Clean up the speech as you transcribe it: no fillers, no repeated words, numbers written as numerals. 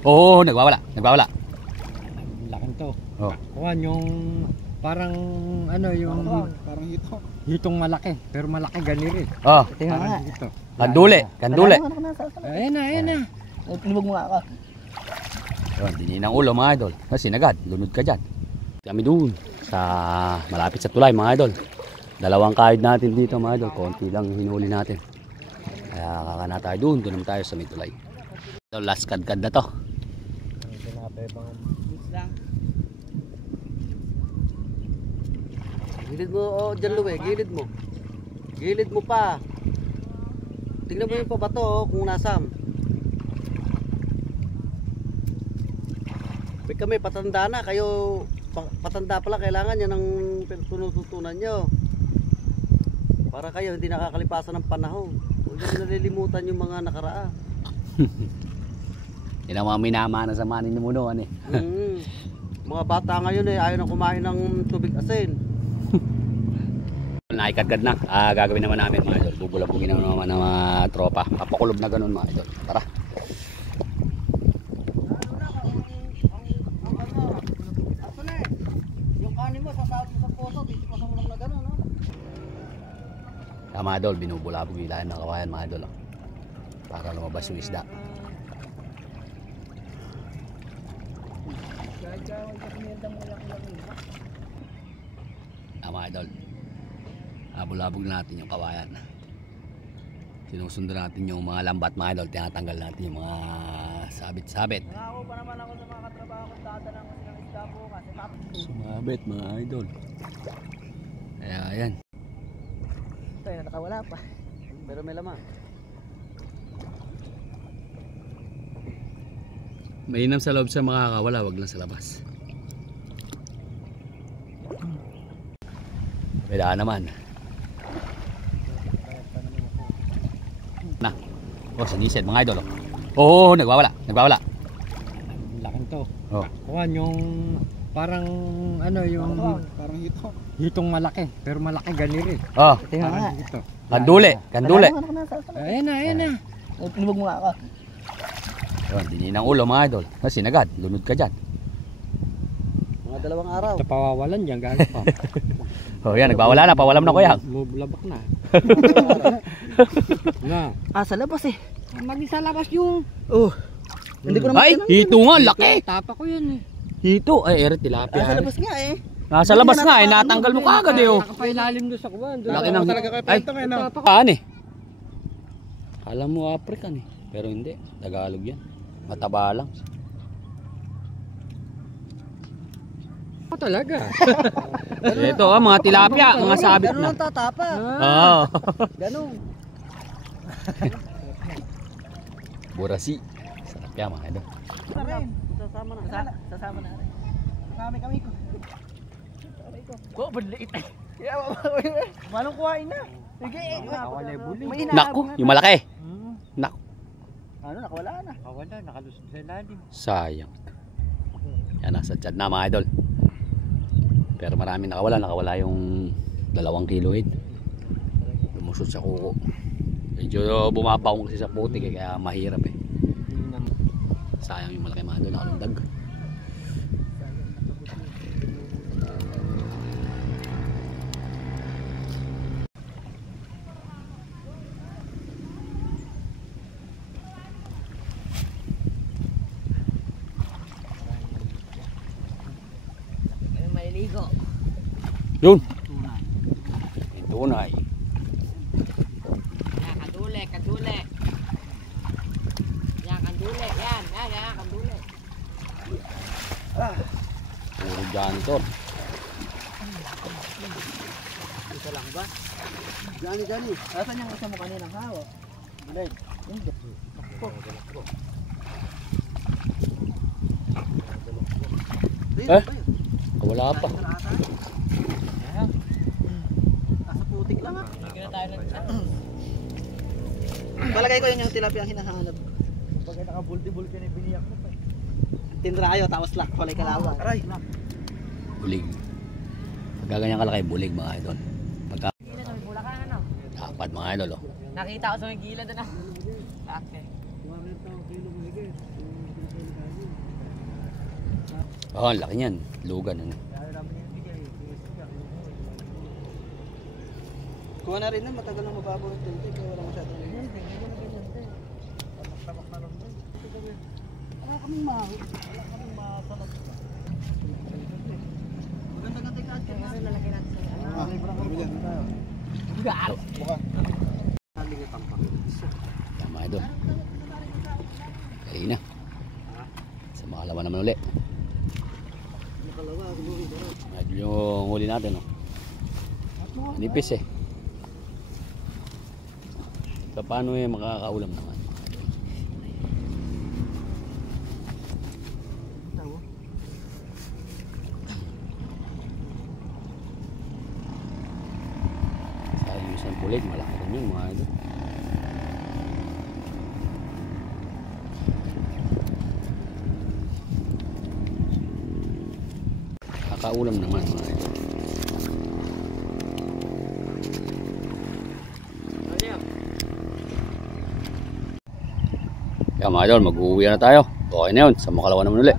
Oo, nagwawala. Laking to. Oh. Kuhan yung parang ano yung Parang hito. hitong malaki. Pero malaki ganiri. Oh, Parang hito. kandule. Ayan na. Tinubog mo nga ako. Yun, dinin ang ulo mga idol. Kasi nagad, lunod ka dyan. Kami doon sa malapit sa tulay mga idol. Dalawang kahid natin dito mga idol. Konti lang hinuli natin. Kaya kakana tayo doon naman tayo sa may tulay. So, last kadkad na to. Gilid mo, oh, dyan Luwe, gilid mo. Gilid mo pa. Tingnan mo yung pabato, oh, kung nasam. Kami patanda na, kayo patanda pala, kailangan yan ang tunututunan nyo. Para kayo hindi nakakalipasan ng panahon. Huwag nyo nalilimutan yung mga nakaraan. Yan ang mga minamana sa manin ni Muno. Ano, Mga bata ngayon ayaw na kumain ng tubig asin. Nakikadkad na. Gagawin naman namin mga idol. Bubulabugin naman ng mga tropa. Papakulob na ganun mga idol. Tara. Yung kanin mo, sasawag mo sa poso, titipasan mo lang na gano'n, no? Mga idol, binubulabog yung ilalim ng kawayan mga idol. Para lumabas yung isda. Mga idol, bulabog natin yung kawayan. Sinusunod natin yung mga lambat mga idol. Tinatanggal natin yung mga sabit-sabit. Nangako pa naman ako sa mga katrabaho kong dadalang ko silang isda bukas. Sumabit mga idol. Kaya ayan. Ito yun, nakawala pa. Pero may laman. Mainam sa loob sa makakawala, wag lang sa labas. Wala naman. Na. Oh, sinised mga idol. Oh, nagwawala. Laking to. Oh. Kuhan yung parang ano yung Parang hito. hitong malaki. Pero malaki ganiri. Oh, Parang hito. kandule. Ayan na. Tinubog mo nga ako. Yun, dinin ang ulo mga idol. Kasi nagad, lunod ka dyan. Mga 2 araw. Ito pawawalan dyan gago pa. Oh, yan, nagwawala na. Pawalam na ko yan. Mubulabak na. Na. Sa labas eh. Magi sa labas yung. Oh. Hindi ko naman Ay, hito nga, laki. Tapa ko yan eh. Hito, ay, eret, tilapia. Sa labas nga eh. Nasa labas nga, eh, natanggal mo kagad eh. Oh. Nakapailalim doon sa kuwan. Laki ng... Talaga kayo pento ngayon. Saan eh? Kala mo African eh. Pero hindi, Tagalog yan. Mataba lang. Talaga. Ito mga tilapia, mga sabit Ganun na. ang tatapa. Oo. Ganun. Burasi. Sarap yan mga idol. Sasama na. Sasama na. Kami ko. Ko, badliit eh. Manong kuhain na. Sige. Nakawala yung buli. Naku, yung malaki. Naku, Ano, nakawala na. Nakawala, nakalusot sa ilalim. sayang. Yan, nasa tiyan na mga idol. Pero marami nakawala yung 2 kilo head. Lumusot sa kuko. Medyo bumabaong kasi sa putik eh, kaya mahirap eh. Sayang yung malaki mga idol, nakalundag. Maliligo. Yun. Tunay. Yan, kandule. Yan, kandule. Yan, kandule. Puro janitor. Isa lang ba? Johnny. Asan yung isa mo kaninang hawak? Bulag. Eh? Wala pa. Nasa putik lang ha. Palagay ko yun yung tilapia ang hinahanap. Pagka naka-bulti-bulti na biniyak mo pa. Tinrayo, tapos lak, walay kalawa. Aray! Bulig. Gaganyan kalaki, bulig mga idol. Pagka Gilid, may bulakan ano? dapat mga idol oh. Nakita ko sa may gilid na. Laki. Oh, ang laki niyan. Lugan. Ano. Kuha na rin na, matagal na mababaw yung tilti. Kaya wala masyadong ganyan. Tamak na lang. Wala kaming masalat. Maganda-ganda yung kaat. Kaya lalagyan natin sa Gaal. Tama idol. Ayun na. Sa makalawa naman uli. Idol yung huli natin. Oh. Nipis eh. So paano makakaulam naman? Sa isang pulig, malaki rin yun mga idol. Kakaulam naman mga idol. Kaya mga idol, mag-uwi na tayo. Okay na yun, sa makalawa naman ulit.